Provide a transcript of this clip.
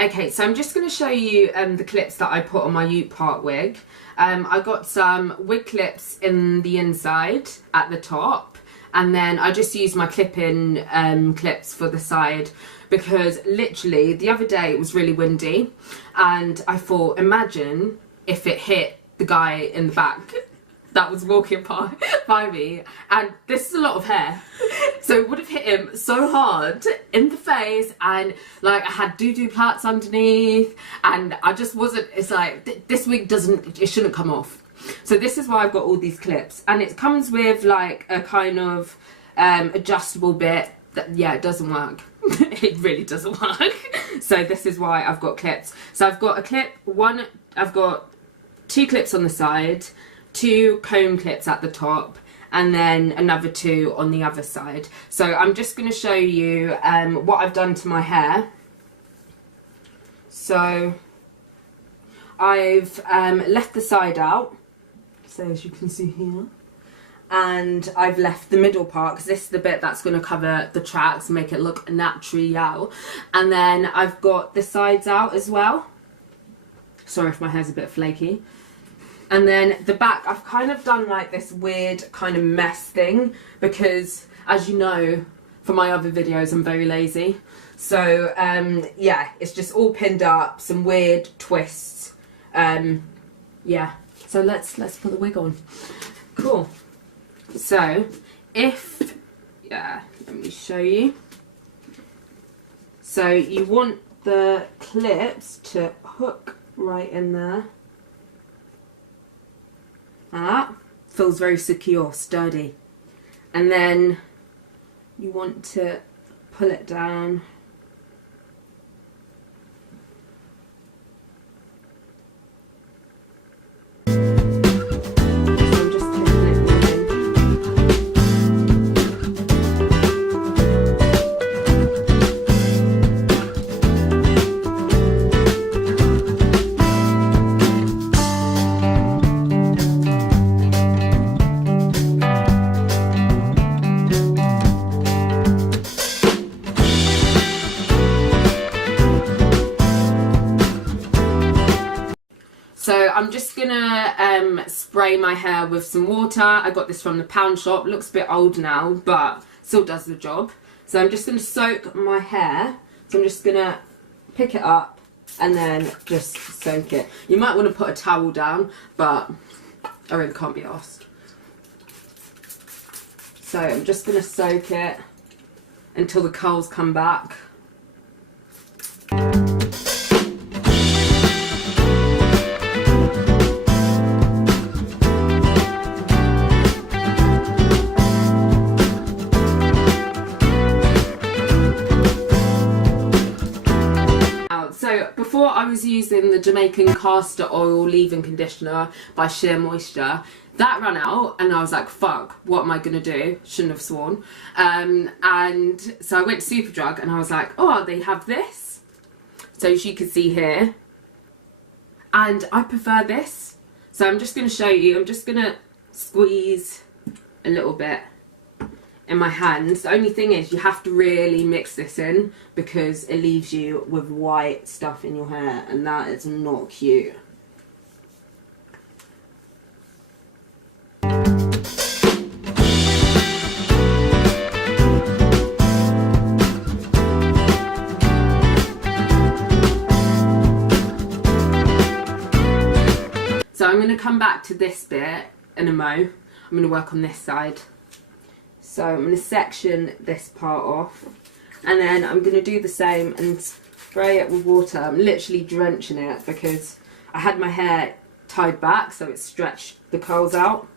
Okay, so I'm just going to show you the clips that I put on my Ute part wig. I got some wig clips in the inside at the top, and then I just used my clip-in clips for the side, because literally the other day it was really windy, and I thought, imagine if it hit the guy in the back that was walking by me, and this is a lot of hair, so it would have hit him so hard in the face, and like I had doo-doo plaits underneath, and I just wasn't, it's like this wig it shouldn't come off. So this is why I've got all these clips, and it comes with like a kind of adjustable bit that, yeah, it doesn't work. It really doesn't work. So this is why I've got clips. So I've got I've got 2 clips on the side, 2 comb clips at the top, and then another 2 on the other side. So I'm just going to show you what I've done to my hair. So I've left the side out, so as you can see here, and I've left the middle part because this is the bit that's going to cover the tracks and make it look natural. And then I've got the sides out as well. Sorry if my hair's a bit flaky. And then the back, I've kind of done like this weird kind of mess thing because, as you know from my other videos, I'm very lazy. So yeah, it's just all pinned up, some weird twists. Yeah, so let's put the wig on. Cool. So yeah, let me show you. So you want the clips to hook right in there. That feels very secure, sturdy. And then you want to pull it down. So I'm just gonna spray my hair with some water. I got this from the pound shop. Looks a bit old now, but still does the job. So I'm just gonna soak my hair. So I'm just gonna pick it up and then just soak it. You might want to put a towel down, but I really can't be asked. So I'm just gonna soak it until the curls come back. So before I was using the Jamaican castor oil leave-in conditioner by Sheer Moisture. That ran out and I was like, fuck, what am I going to do? Shouldn't have sworn. And so I went to Superdrug and I was like, oh, they have this. So as you can see here. And I prefer this. So I'm just going to show you. I'm just going to squeeze a little bit in my hands. The only thing is you have to really mix this in because it leaves you with white stuff in your hair and that is not cute. So I'm going to come back to this bit in a mo. I'm going to work on this side. So I'm going to section this part off and then I'm going to do the same and spray it with water. I'm literally drenching it because I had my hair tied back so it stretched the curls out.